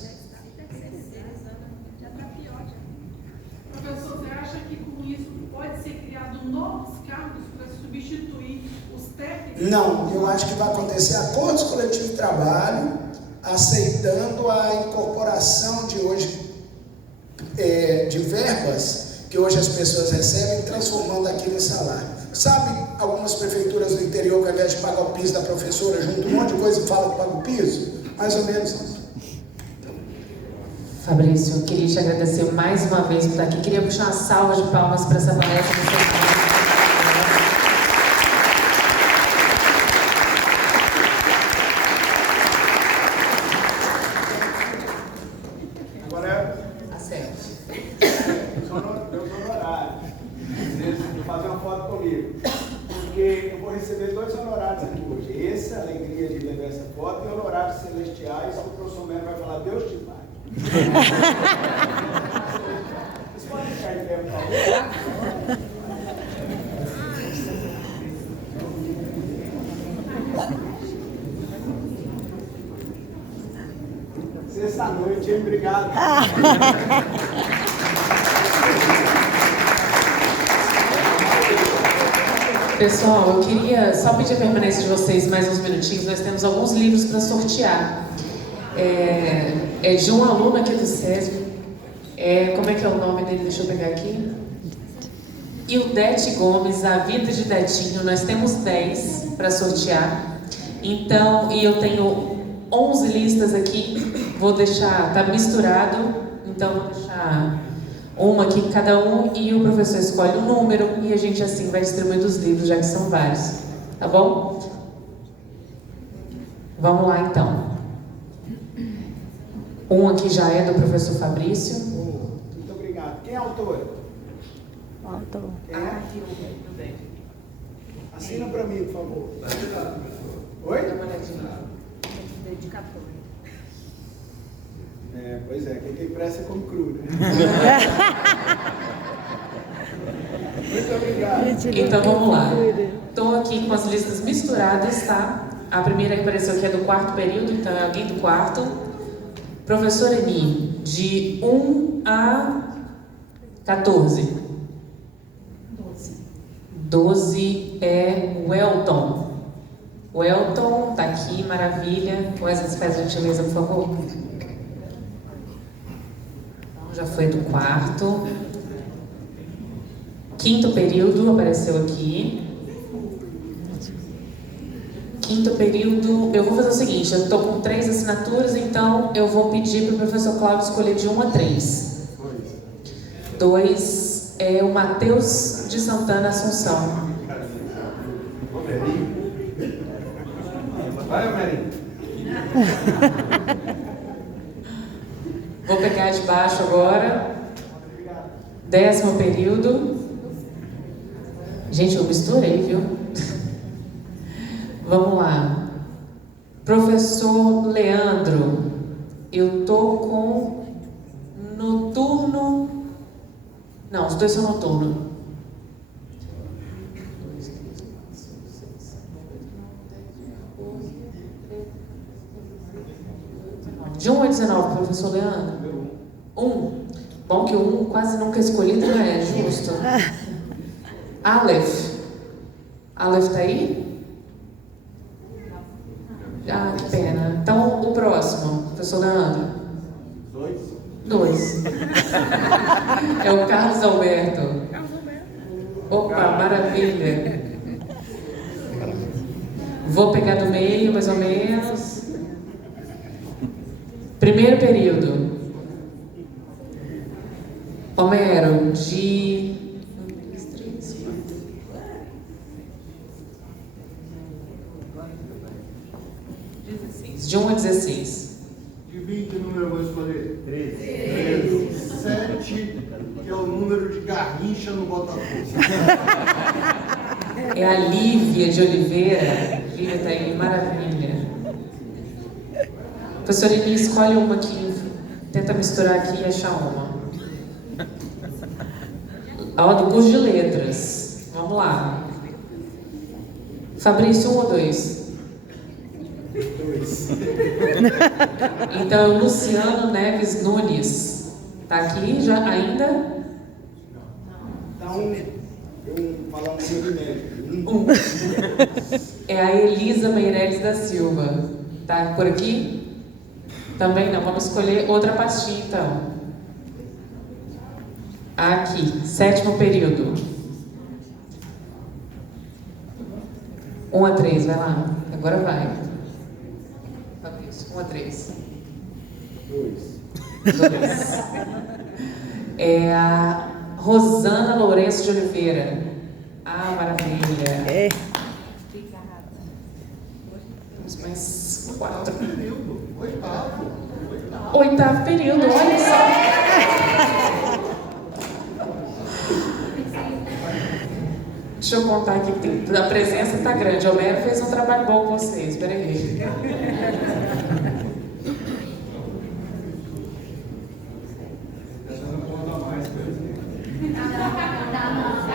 Professor, você acha que com isso pode ser criado novos cargos para substituir os técnicos? Não, eu acho que vai acontecer acordos coletivos de trabalho, aceitando a incorporação de hoje de verbas que hoje as pessoas recebem, transformando aquilo em salário. Sabe, algumas prefeituras do interior, que ao invés de pagar o piso da professora, junta um monte de coisa e fala que paga o piso? Mais ou menos isso. Fabrício, eu queria te agradecer mais uma vez por estar aqui. Queria puxar uma salva de palmas para essa palestra. Fazer uma foto comigo, porque eu vou receber 2 honorários aqui hoje. Essa alegria de levar essa foto e honorários celestiais, que o professor Melo vai falar: Deus te pague. Vocês podem ficar em pé, por favor? Sexta-noite, hein? Obrigado. Pessoal, eu queria só pedir a permanência de vocês mais uns minutinhos. Nós temos alguns livros para sortear. É de um aluno aqui do SESB. Como é que é o nome dele? Deixa eu pegar aqui. Ildete Gomes, A Vida de Detinho. Nós temos 10 para sortear. Então, e eu tenho 11 listas aqui. Vou deixar, tá misturado. Então, vou deixar uma aqui em cada um e o professor escolhe o número e a gente assim vai distribuindo os livros, já que são vários. Tá bom? Vamos lá, então. Um aqui já é do professor Fabrício. Muito obrigado. Quem é a autora? Autor. Quem é? Assina para mim, por favor. Oi? Dedicatória. Pois é, quem tem pressa é como cru, né? Muito obrigado. Então vamos lá. Estou aqui com as listas misturadas, tá? A primeira que apareceu aqui é do quarto período, então é alguém do quarto. Professor Eni, de 1 a 14. 12 é Welton. Welton, tá aqui, maravilha. Wesley, faz a gentileza, por favor. Já foi do quarto. Quinto período apareceu aqui. Quinto período, eu vou fazer o seguinte, eu estou com 3 assinaturas, então eu vou pedir para o professor Cláudio escolher de 1 a 3. 2 é o Matheus de Santana Assunção. Vai, Marinho. Vou pegar de baixo agora. 10º período. Gente, eu misturei, viu? Vamos lá. Professor Leandro, eu tô com noturno. Não, os dois são noturno. De 1 a 19, professor Leandro? 1. Bom que o 1 quase nunca escolhido, não é justo. Aleph. Aleph tá aí? Ah, que pena. Então, o próximo, professor Leandro. 2. É o Carlos Alberto. Opa, maravilha. Vou pegar do meio, mais ou menos. Primeiro período. Homero, de 1 a 16. De 20 número eu vou escolher 13. 7, que é o número de Garrincha no Botafogo. É a Lívia de Oliveira. Lívia tá aí, maravilha. Professor Eli, escolhe uma aqui. Tenta misturar aqui e achar uma. Ó, do curso de letras. Vamos lá. Fabrício, 1 ou 2? 2. Então, é o Luciano Neves Nunes. Tá aqui já ainda? Então, eu falar um segmento. 1. É a Elisa Meireles da Silva. Tá por aqui? Também não. Vamos escolher outra pastinha, então. Aqui, 7º período. 1 a 3, vai lá. Agora vai. 1 a 3. 2. É a Rosana Lourenço de Oliveira. Ah, maravilha. É. Temos mais 4. Oitavo. 8º período, olha só. Deixa eu contar aqui, a presença está grande. O Homero fez um trabalho bom com vocês, espera aí.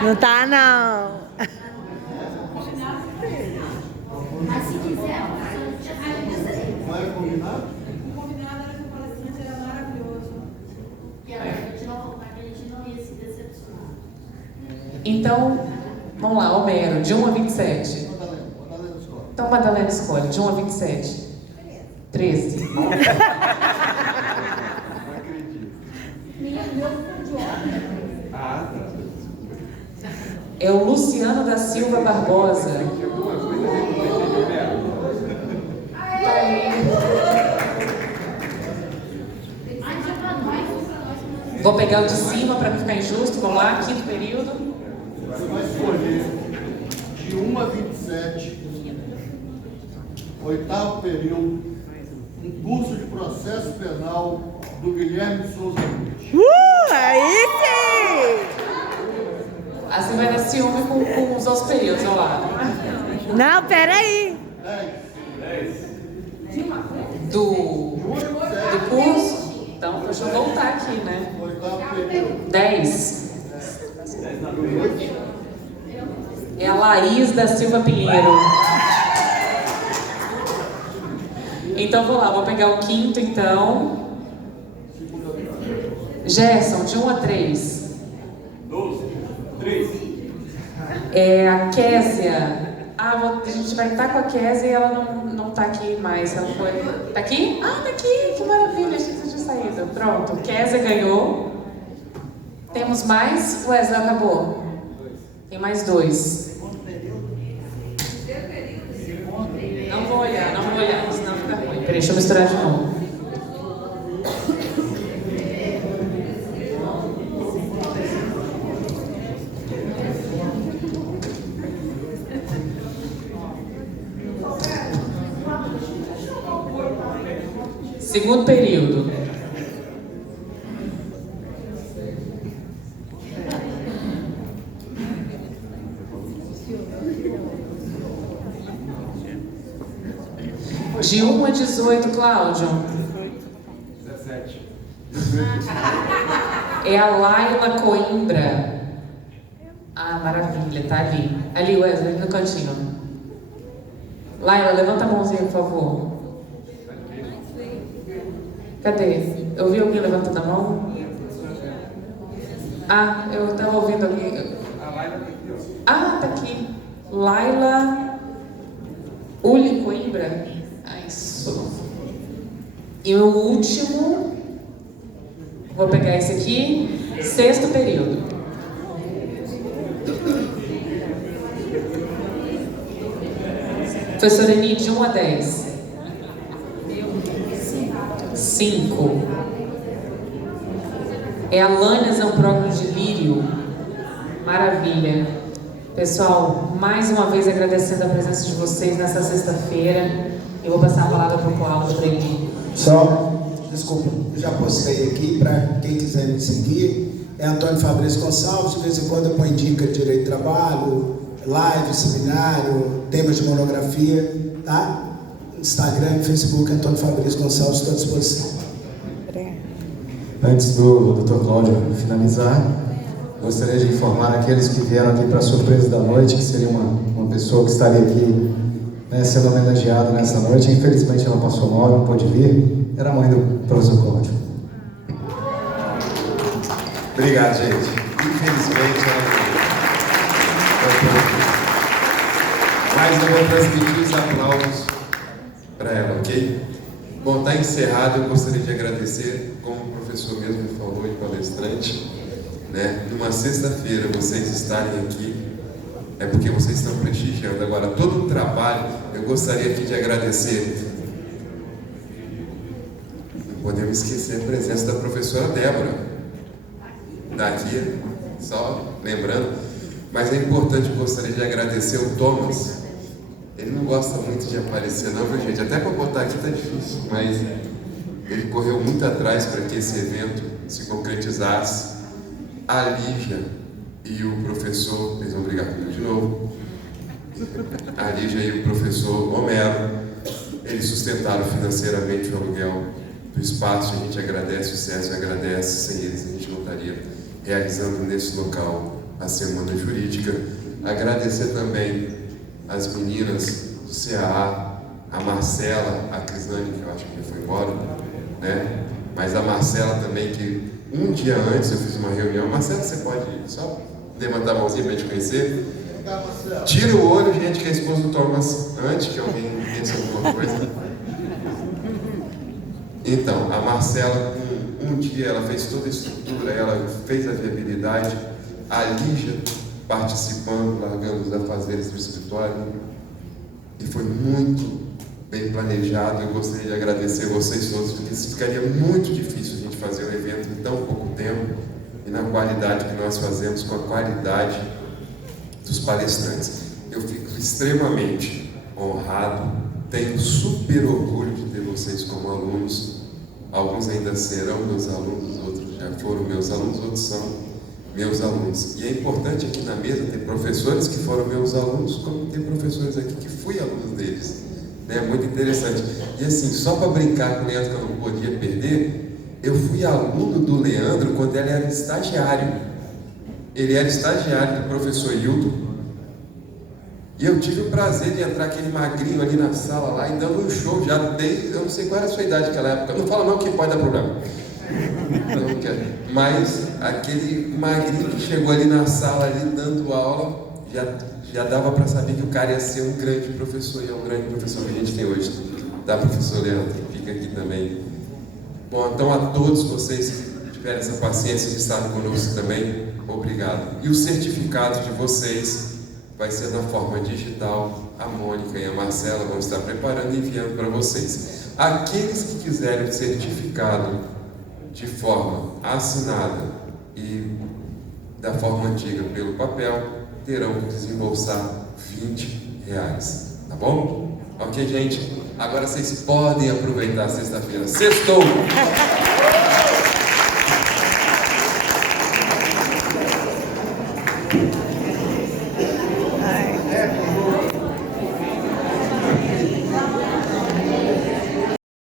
Não tá, não. Mas se quiser, Vai combinar? O combinado era que o palestrante era maravilhoso. que a gente não ia se decepcionar. Então, Vamos lá, Homero, de 1 a 27. Madalena escolhe. Então, Madalena escolhe, de 1 a 27. 13. Meu foi de ordem. É o Luciano da Silva Barbosa. Vou pegar o de cima para não ficar injusto. Vamos lá, quinto período. Você vai escolher de 1 a 27, oitavo período, um curso de processo penal do Guilherme Souza Nunes. Aí sim! Assim vai dar ciúme com os outros períodos, olha lá. Não, peraí. 10. Do curso. Então, deixa eu voltar aqui, né? Oitavo período. 10. É a Laís da Silva Pinheiro. Então, vou lá, vou pegar o quinto, então. Gerson, de 1 a 3. 3. É a Késia. A gente vai estar com a Késia e ela não tá aqui mais. Ela foi. Tá aqui? Ah, tá aqui! Que maravilha! Achei que você tinha saído. Pronto, Késia ganhou. Temos mais? Wesley, acabou? Tem mais 2. Não vou olhar, senão fica ruim. Peraí, deixa eu misturar de novo. Segundo período. De 1 a 18, Cláudio. 17. É a Laila Coimbra. Ah, maravilha, tá ali. Ali, Wesley, no cantinho. Laila, levanta a mãozinha, por favor. Cadê? Eu vi alguém levantando a mão? Ah, eu estava ouvindo alguém. Ah, tá aqui. Laila Uli Coimbra. Ah, isso. E o último. Vou pegar esse aqui. Sexto período. Professora Eni, de 1 a 10. 5. É a Lânia Zampróglio de Lírio. Maravilha. Pessoal, mais uma vez agradecendo a presença de vocês nessa sexta-feira. Eu vou passar a palavra para o Cláudio para ele. Desculpa, eu já postei aqui para quem quiser me seguir. É Antônio Fabrício Gonçalves. De vez em quando eu ponho dica de direito de trabalho, live, seminário, temas de monografia, tá? Instagram, Facebook, Antônio Fabrício Gonçalves, estou à disposição. Antes do Dr. Cláudio finalizar, gostaria de informar aqueles que vieram aqui para a surpresa da noite, que seria uma pessoa que estaria aqui, né, sendo homenageada nessa noite. Infelizmente ela passou mal, não pôde vir. Era a mãe do professor Cláudio. Obrigado, gente. Infelizmente mas eu vou transmitir os aplausos para ela, ok? Bom, está encerrado. Eu gostaria de agradecer, como o professor mesmo falou e palestrante, né? Numa sexta-feira vocês estarem aqui é porque vocês estão prestigiando. Agora, todo o trabalho, eu gostaria aqui de agradecer. Não podemos esquecer a presença da professora Débora, daqui, só lembrando. Mas é importante, eu gostaria de agradecer o Thomas. Ele não gosta muito de aparecer não, viu, gente? Até para botar aqui tá difícil, mas ele correu muito atrás para que esse evento se concretizasse. A Lígia e o professor, eles vão brigar comigo de novo. A Lígia e o professor Homero, eles sustentaram financeiramente o aluguel do espaço. A gente agradece, o César agradece. Sem eles a gente não estaria realizando nesse local a semana jurídica. Agradecer também as meninas do CAA, a Marcela, a Crislane, que eu acho que já foi embora, né? Mas a Marcela também, que um dia antes eu fiz uma reunião. Marcela, você pode só levantar a mãozinha para a gente conhecer? Tira o olho, gente, que é a esposa do Thomas, antes que alguém pense alguma coisa. Então, a Marcela, um dia, ela fez toda a estrutura, ela fez a viabilidade, a Lígia participando, largando os afazeres do escritório, e foi muito bem planejado. Eu gostaria de agradecer a vocês todos, porque ficaria muito difícil a gente fazer um evento em tão pouco tempo e na qualidade que nós fazemos, com a qualidade dos palestrantes. Eu fico extremamente honrado, tenho super orgulho de ter vocês como alunos. Alguns ainda serão meus alunos, outros já foram meus alunos, outros são meus alunos. E é importante aqui na mesa ter professores que foram meus alunos, como ter professores aqui que fui aluno deles. É muito interessante. E assim, só para brincar com o Leandro, que eu não podia perder, eu fui aluno do Leandro quando ele era estagiário. Ele era estagiário do professor Hilton. E eu tive o prazer de entrar aquele magrinho ali na sala lá e dando um show já desde, eu não sei qual era a sua idade naquela época. Não fala não que pode dar problema. Não quero. Mas aquele magrinho que chegou ali na sala ali dando aula, já dava para saber que o cara ia ser um grande professor, e é um grande professor que a gente tem hoje. Tá, professor Leandro? Fica aqui também. Bom, então a todos vocês que tiveram essa paciência de estar conosco também, obrigado. E os certificados de vocês vai ser na forma digital. A Mônica e a Marcela vão estar preparando e enviando para vocês. Aqueles que quiserem o certificado de forma assinada e da forma antiga pelo papel, terão que desembolsar R$20, tá bom? Ok, gente? Agora vocês podem aproveitar a sexta-feira. Sextou!